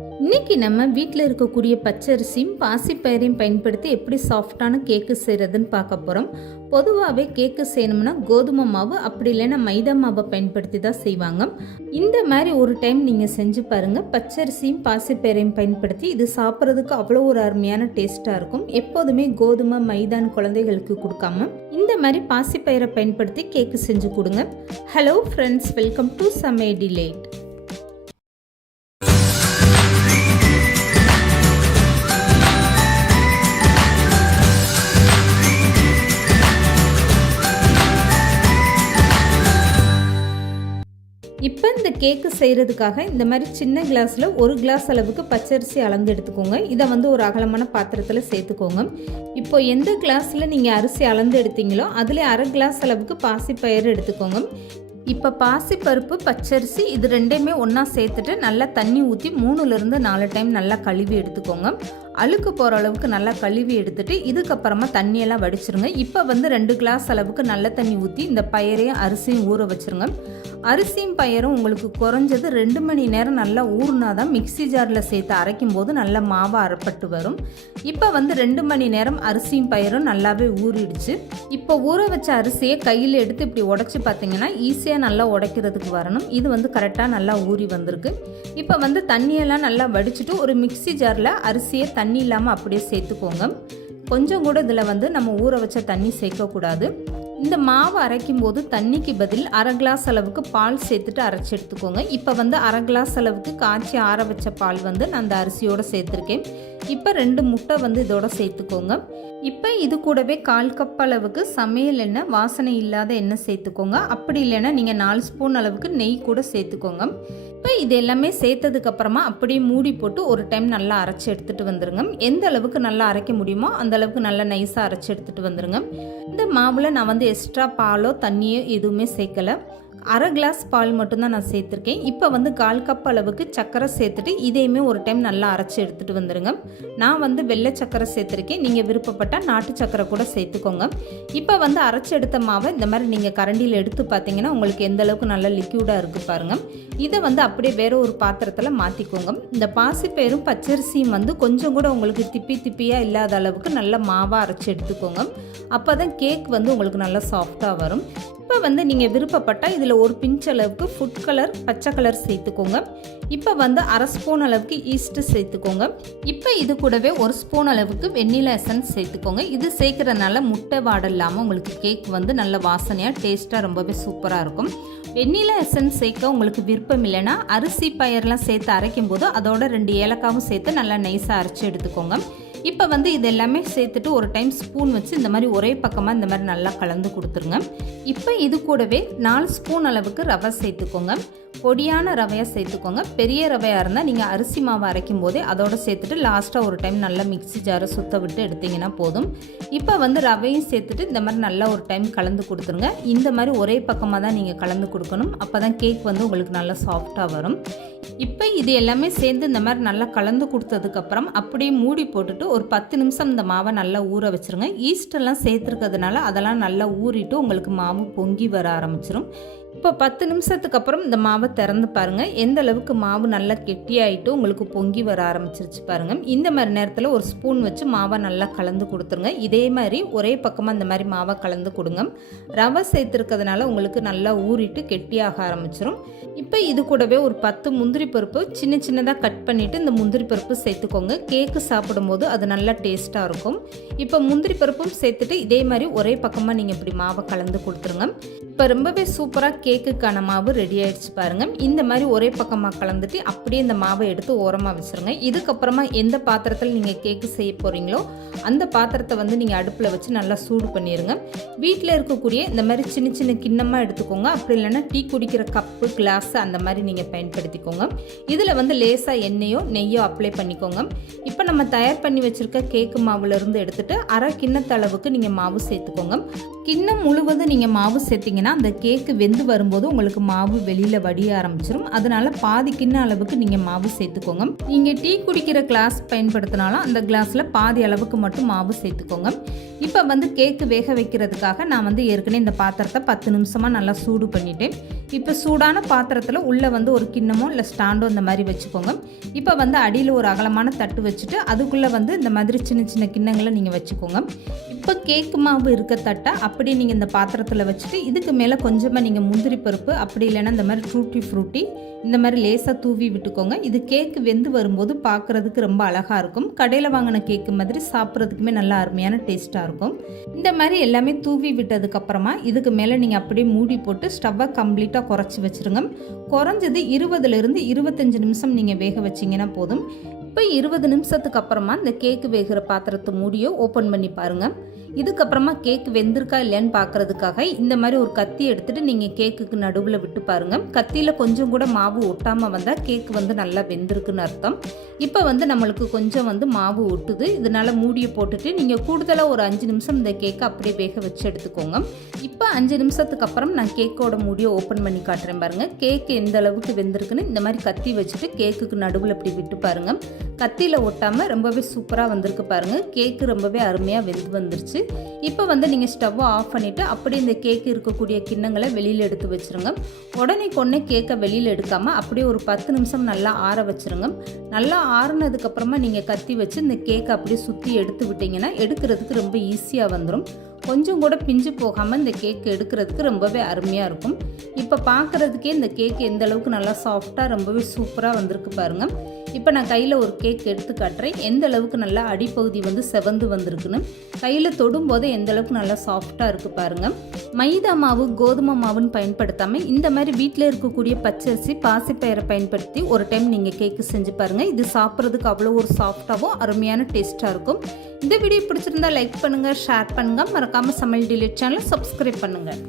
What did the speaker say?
இன்னைக்கு நம்ம வீட்டில் இருக்கக்கூடிய பச்சரிசியும் பாசிப்பயிரையும் பயன்படுத்தி எப்படி சாஃப்டான கேக்கு செய்கிறதுன்னு பார்க்க போகிறோம். பொதுவாகவே கேக்கு செய்யணும்னா கோதுமை மாவு அப்படி இல்லைன்னா மைதா மாவை பயன்படுத்தி தான் செய்வாங்க. இந்த மாதிரி ஒரு டைம் நீங்கள் செஞ்சு பாருங்கள். பச்சரிசியும் பாசிப்பயிரையும் பயன்படுத்தி இது சாப்பிட்றதுக்கு அவ்வளோ ஒரு அருமையான டேஸ்ட்டாக இருக்கும். எப்போதுமே கோதுமை மைதான்னு குழந்தைகளுக்கு கொடுக்காம இந்த மாதிரி பாசிப்பயிரை பயன்படுத்தி கேக்கு செஞ்சு கொடுங்க. ஹலோ ஃப்ரெண்ட்ஸ், வெல்கம் டு சமே டிலேட். இப்போ இந்த கேக்கு செய்கிறதுக்காக இந்த மாதிரி சின்ன கிளாஸில் 1 கிளாஸ் அளவுக்கு பச்சரிசி அளந்து எடுத்துக்கோங்க. இதை ஒரு அகலமான பாத்திரத்தில் சேர்த்துக்கோங்க. இப்போ எந்த கிளாஸில் நீங்கள் அரிசி அளந்து எடுத்தீங்களோ அதில் 1/2 கிளாஸ் அளவுக்கு பாசிப்பயிறு எடுத்துக்கோங்க. இப்போ பாசிப்பருப்பு பச்சரிசி இது ரெண்டையுமே ஒன்றா சேர்த்துட்டு நல்லா தண்ணி ஊற்றி 3லேருந்து 4 டைம் நல்லா கழுவி எடுத்துக்கோங்க. அழுக்கு போகிற அளவுக்கு நல்லா கழுவி எடுத்துட்டு இதுக்கப்புறமா தண்ணியெல்லாம் வடிச்சிருங்க. இப்போ 2 கிளாஸ் அளவுக்கு நல்ல தண்ணி ஊற்றி இந்த பயிரையும் அரிசியும் ஊற வச்சுருங்க. அரிசியும் பயிரும் உங்களுக்கு குறைஞ்சது 2 மணி நேரம் நல்லா ஊறினா தான் மிக்சி ஜாரில் சேர்த்து அரைக்கும் போது நல்ல மாவு அரைப்பட்டு வரும். இப்போ 2 மணி நேரம் அரிசியும் பயிரும் நல்லாவே ஊறிடுச்சு. இப்போ ஊற வச்ச அரிசியை கையில் எடுத்து இப்படி உடச்சி பார்த்தீங்கன்னா ஈஸியாக நல்லா உடைக்கிறதுக்கு வரணும். இது கரெக்டாக நல்லா ஊறி வந்திருக்கு. இப்போ தண்ணியெல்லாம் நல்லா வடிச்சிட்டு ஒரு மிக்சி ஜாரில் அரிசியை தண்ணி இல்லாமல் அப்படியே சேர்த்துக்கோங்க. கொஞ்சம் கூட இதில் நம்ம ஊற வச்ச தண்ணி சேர்க்கக்கூடாது. இந்த மாவு அரைக்கும் போது தண்ணிக்கு பதில் 1/2 கிளாஸ் அளவுக்கு பால் சேர்த்துட்டு அரைச்சி எடுத்துக்கோங்க. இப்போ 1/2 கிளாஸ் அளவுக்கு காய்ச்சி ஆற வச்ச பால் நான் அந்த அரிசியோடு சேர்த்துருக்கேன். இப்போ 2 முட்டை இதோட சேர்த்துக்கோங்க. இப்போ இது கூடவே 1/4 கப் அளவுக்கு சமையல் எண்ணெய், வாசனை இல்லாத எண்ணெய் சேர்த்துக்கோங்க. அப்படி இல்லைன்னா நீங்கள் 4 ஸ்பூன் அளவுக்கு நெய் கூட சேர்த்துக்கோங்க. இப்போ இது எல்லாமே சேர்த்ததுக்கப்புறமா அப்படியே மூடி போட்டு ஒரு டைம் நல்லா அரைச்சி எடுத்துகிட்டு வந்துடுங்க. எந்த அளவுக்கு நல்லா அரைக்க முடியுமோ அந்த அளவுக்கு நல்லா நைஸாக அரைச்சி எடுத்துகிட்டு வந்துடுங்க. இந்த மாவில் நான் எக்ஸ்ட்ரா பாலோ தண்ணியோ எதுவுமே சேர்க்கலை. 1/2 கிளாஸ் பால் மட்டும்தான் நான் சேர்த்துருக்கேன். இப்போ 1/4 கப் அளவுக்கு சர்க்கரை சேர்த்துட்டு இதையுமே ஒரு டைம் நல்லா அரைச்சி எடுத்துகிட்டு வந்துடுங்க. நான் வெள்ளை சர்க்கரை சேர்த்துருக்கேன். நீங்கள் விருப்பப்பட்டால் நாட்டு சர்க்கரை கூட சேர்த்துக்கோங்க. இப்போ அரைச்சி எடுத்த மாவை இந்த மாதிரி நீங்கள் கரண்டியில் எடுத்து பார்த்தீங்கன்னா உங்களுக்கு எந்த அளவுக்கு நல்லா லிக்யூடாக இருக்குது பாருங்கள். இதை அப்படியே வேறு ஒரு பாத்திரத்தில் மாற்றிக்கோங்க. இந்த பாசிப்பயிரும் பச்சரிசியும் கொஞ்சம் கூட உங்களுக்கு திப்பியாக இல்லாத அளவுக்கு நல்ல மாவாக அரைச்சி எடுத்துக்கோங்க. அப்போ தான் கேக் உங்களுக்கு நல்லா சாஃப்டாக வரும். இப்போ நீங்கள் விருப்பப்பட்டால் இதில் ஒரு பிஞ்ச் அளவுக்கு ஃபுட் கலர், பச்சை கலர் சேர்த்துக்கோங்க. இப்போ 1/2 ஸ்பூன் அளவுக்கு ஈஸ்ட்டு சேர்த்துக்கோங்க. இப்போ இது கூடவே 1 ஸ்பூன் அளவுக்கு வெண்ணிலா எசன்ஸ் சேர்த்துக்கோங்க. இது சேர்க்குறதுனால முட்டை வாடை இல்லாமல் உங்களுக்கு கேக் நல்ல வாசனையாக டேஸ்ட்டாக ரொம்பவே சூப்பராக இருக்கும். வெண்ணிலா எசன்ஸ் சேர்க்க உங்களுக்கு விருப்பம் இல்லைன்னா அரிசி பயிரெலாம் சேர்த்து அரைக்கும் போது அதோட 2 ஏலக்காவும் சேர்த்து நல்லா நைஸாக அரைச்சி எடுத்துக்கோங்க. இப்போ இது எல்லாமே சேர்த்துட்டு ஒரு டைம் ஸ்பூன் வச்சு இந்த மாதிரி ஒரே பக்கமாக இந்த மாதிரி நல்லா கலந்து கொடுத்துருங்க. இப்போ இது கூடவே 4 ஸ்பூன் அளவுக்கு ரவை சேர்த்துக்கோங்க. பொடியான ரவையாக சேர்த்துக்கோங்க. பெரிய ரவையாக இருந்தால் நீங்கள் அரிசி மாவு அரைக்கும் போதே அதோடு சேர்த்துட்டு லாஸ்ட்டாக ஒரு டைம் நல்லா மிக்ஸி ஜாரை சுத்த விட்டு எடுத்திங்கன்னா போதும். இப்போ ரவையும் சேர்த்துட்டு இந்த மாதிரி நல்லா ஒரு டைம் கலந்து கொடுத்துருங்க. இந்த மாதிரி ஒரே பக்கமாக தான் நீங்கள் கலந்து கொடுக்கணும். அப்போ தான் கேக் உங்களுக்கு நல்லா சாஃப்டாக வரும். இப்போ இது எல்லாமே சேர்ந்து இந்த மாதிரி நல்லா கலந்து கொடுத்ததுக்கப்புறம் அப்படியே மூடி போட்டுட்டு ஒரு 10 நிமிஷம் இந்த மாவை நல்லா ஊற வச்சுருங்க. ஈஸ்டெல்லாம் சேர்த்துருக்கிறதுனால அதெல்லாம் நல்லா ஊறிட்டு உங்களுக்கு மாவு பொங்கி வர ஆரம்பிச்சிடும். இப்போ 10 நிமிஷத்துக்கு அப்புறம் இந்த மாவை திறந்து பாருங்கள். எந்த அளவுக்கு மாவு நல்லா கெட்டியாயிட்டு உங்களுக்கு பொங்கி வர ஆரம்பிச்சிருச்சு பாருங்கள். இந்த மாதிரி நேரத்தில் ஒரு ஸ்பூன் வச்சு மாவை நல்லா கலந்து கொடுத்துருங்க. இதே மாதிரி ஒரே பக்கமாக இந்த மாதிரி மாவை கலந்து கொடுங்க. ரவை சேர்த்துருக்கிறதுனால உங்களுக்கு நல்லா ஊறிட்டு கெட்டியாக ஆரம்பிச்சிடும். இப்போ இது கூடவே ஒரு 10 முந்திரி பருப்பு சின்னதாக கட் பண்ணிவிட்டு இந்த முந்திரி பருப்பு சேர்த்துக்கோங்க. கேக்கு சாப்பிடும்போது அது நல்லா டேஸ்ட்டாக இருக்கும். இப்போ முந்திரி பருப்பும் சேர்த்துட்டு இதே மாதிரி ஒரே பக்கமாக நீங்கள் இப்படி மாவை கலந்து கொடுத்துருங்க. இப்போ ரொம்பவே சூப்பராக கேக்குக்கான மாவு ரெடி ஆயிடுச்சு பாருங்கள். இந்த மாதிரி ஒரே பக்கமாக கலந்துட்டு அப்படியே இந்த மாவை எடுத்து ஓரமாக வச்சுருங்க. இதுக்கப்புறமா எந்த பாத்திரத்தில் நீங்கள் கேக்கு செய்ய போகிறீங்களோ அந்த பாத்திரத்தை நீங்கள் அடுப்பில் வச்சு நல்லா சூடு பண்ணிடுங்க. வீட்டில் இருக்கக்கூடிய இந்த மாதிரி சின்ன கிண்ணமாக எடுத்துக்கோங்க. அப்படி இல்லைன்னா டீ குடிக்கிற கப்பு, கிளாஸ் அந்த மாதிரி நீங்கள் பயன்படுத்திக்கோங்க. இதில் லேசாக எண்ணெயோ நெய்யோ அப்ளை பண்ணிக்கோங்க. இப்போ நம்ம தயார் பண்ணி வச்சுருக்க கேக்கு மாவுலேருந்து எடுத்துகிட்டு 1/2 கிண்ணத்தளவுக்கு நீங்கள் மாவு சேர்த்துக்கோங்க. கிண்ணம் முழுவதும் நீங்கள் மாவு சேர்த்திங்கன்னா அந்த கேக்கு வெந்து வரும்போது உங்களுக்கு மாவு வெளியில் வடிய ஆரம்பிச்சிடும். அதனால் பாதி கிண்ண அளவுக்கு நீங்கள் மாவு சேர்த்துக்கோங்க. நீங்கள் டீ குடிக்கிற கிளாஸ் பயன்படுத்தினாலும் அந்த கிளாஸில் பாதி அளவுக்கு மட்டும் மாவு சேர்த்துக்கோங்க. இப்போ வந்து கேக்கு வேக வைக்கிறதுக்காக நான் வந்து ஏற்கனவே இந்த பாத்திரத்தை 10 நிமிஷமாக நல்லா சூடு பண்ணிட்டேன். இப்போ சூடான பாத்திரத்தில் உள்ளே வந்து ஒரு கிண்ணமோ இல்லை ஸ்டாண்டோ இந்த மாதிரி வச்சுக்கோங்க. இப்போ வந்து அடியில் ஒரு அகலமான தட்டு வச்சுட்டு அதுக்குள்ளே வந்து இந்த மாதிரி சின்ன சின்ன கிண்ணங்களை நீங்கள் வச்சுக்கோங்க. இப்போ கேக்கு மாவு இருக்க தட்டை அப்படி நீங்கள் இந்த பாத்திரத்தில் வச்சுட்டு இதுக்கு மேலே கொஞ்சமாக நீங்கள் முந்திரி பருப்பு அப்படி இல்லைன்னா இந்த மாதிரி டூட்டி ஃப்ரூட்டி இந்த மாதிரி லேசாக தூவி விட்டுக்கோங்க. இது கேக்கு வெந்து வரும்போது பார்க்குறதுக்கு ரொம்ப அழகாக இருக்கும். கடையில் வாங்கின கேக்கு மாதிரி சாப்பிட்றதுக்குமே நல்லா அருமையான டேஸ்ட்டாக இருக்கும். இந்த மாதிரி எல்லாமே தூவி விட்டதுக்கப்புறமா இதுக்கு மேலே நீங்கள் அப்படியே மூடி போட்டு ஸ்டவ்வை கம்ப்ளீட்டாக குறைச்சி வச்சுருங்க. குறைஞ்சது 20லேருந்து 25 நிமிஷம் நீங்கள் வேக வச்சிங்கன்னா போதும். இப்போ 20 நிமிஷத்துக்கு அப்புறமா இந்த கேக்கு வேகிற பாத்திரத்தை மூடியோ ஓப்பன் பண்ணி பாருங்கள். இதுக்கப்புறமா கேக் வெந்திருக்கா இல்லையான்னு பார்க்குறதுக்காக இந்த மாதிரி ஒரு கத்தி எடுத்துகிட்டு நீங்கள் கேக்குக்கு நடுவில் விட்டு பாருங்கள். கத்தியில் கொஞ்சம் கூட மாவு ஒட்டாமல் வந்தால் கேக்கு வந்து நல்லா வெந்திருக்குன்னு அர்த்தம். இப்போ வந்து நம்மளுக்கு கொஞ்சம் வந்து மாவு ஒட்டுது. இதனால் மூடியை போட்டுட்டு நீங்கள் கூடுதலாக ஒரு 5 நிமிஷம் இந்த கேக்கை அப்படியே வேக வச்சு எடுத்துக்கோங்க. இப்போ 5 நிமிஷத்துக்கு அப்புறம் நான் கேக்கோட மூடியை ஓப்பன் பண்ணி காட்டுறேன் பாருங்கள். கேக்கு எந்த அளவுக்கு வெந்திருக்குன்னு இந்த மாதிரி கத்தி வச்சுட்டு கேக்குக்கு நடுவில் இப்படி விட்டு பாருங்கள். கத்தியில் ஒட்டாமல் ரொம்பவே சூப்பராக வந்திருக்கு பாருங்கள். கேக்கு ரொம்பவே அருமையாக வெந்து வந்துருச்சு. இப்போ வந்து நீங்கள் ஸ்டவ்வை ஆஃப் பண்ணிவிட்டு அப்படியே இந்த கேக்கு இருக்கக்கூடிய கிண்ணங்களை வெளியில் எடுத்து வச்சுருங்க. உடனே கேக்கை வெளியில் எடுக்காமல் அப்படியே ஒரு 10 நிமிஷம் நல்லா ஆற வச்சுருங்க. நல்லா ஆறுனதுக்கப்புறமா நீங்கள் கத்தி வச்சு இந்த கேக்கை அப்படியே சுற்றி எடுத்து விட்டிங்கன்னா எடுக்கிறதுக்கு ரொம்ப ஈஸியாக வந்துடும். கொஞ்சம் கூட பிஞ்சு போகாமல் இந்த கேக்கு எடுக்கிறதுக்கு ரொம்பவே அருமையாக இருக்கும். இப்போ பார்க்குறதுக்கே இந்த கேக்கு எந்த அளவுக்கு நல்லா சாஃப்டாக ரொம்பவே சூப்பராக வந்திருக்கு பாருங்கள். இப்போ நான் கையில் ஒரு கேக் எடுத்து காட்டுறேன். எந்த அளவுக்கு நல்லா அடிப்பகுதி வந்து செவந்து வந்திருக்குன்னு. கையில் தொடும்போது எந்த அளவுக்கு நல்லா சாஃப்டாக இருக்குது பாருங்கள். மைதா மாவு கோதுமை மாவுன்னு பயன்படுத்தாமல் இந்த மாதிரி வீட்டில் இருக்கக்கூடிய பச்சரிசி பாசிப்பயிரை பயன்படுத்தி ஒரு டைம் நீங்கள் கேக்கு செஞ்சு பாருங்கள். இது சாப்பிட்றதுக்கு அவ்வளோ ஒரு சாஃப்டாகவும் அருமையான டேஸ்ட்டாக இருக்கும். இந்த வீடியோ பிடிச்சிருந்தா லைக் பண்ணுங்கள், ஷேர் பண்ணுங்கள். மறக்காமல் சமையல் டிலீட் சேனலை சப்ஸ்கிரைப் பண்ணுங்கள்.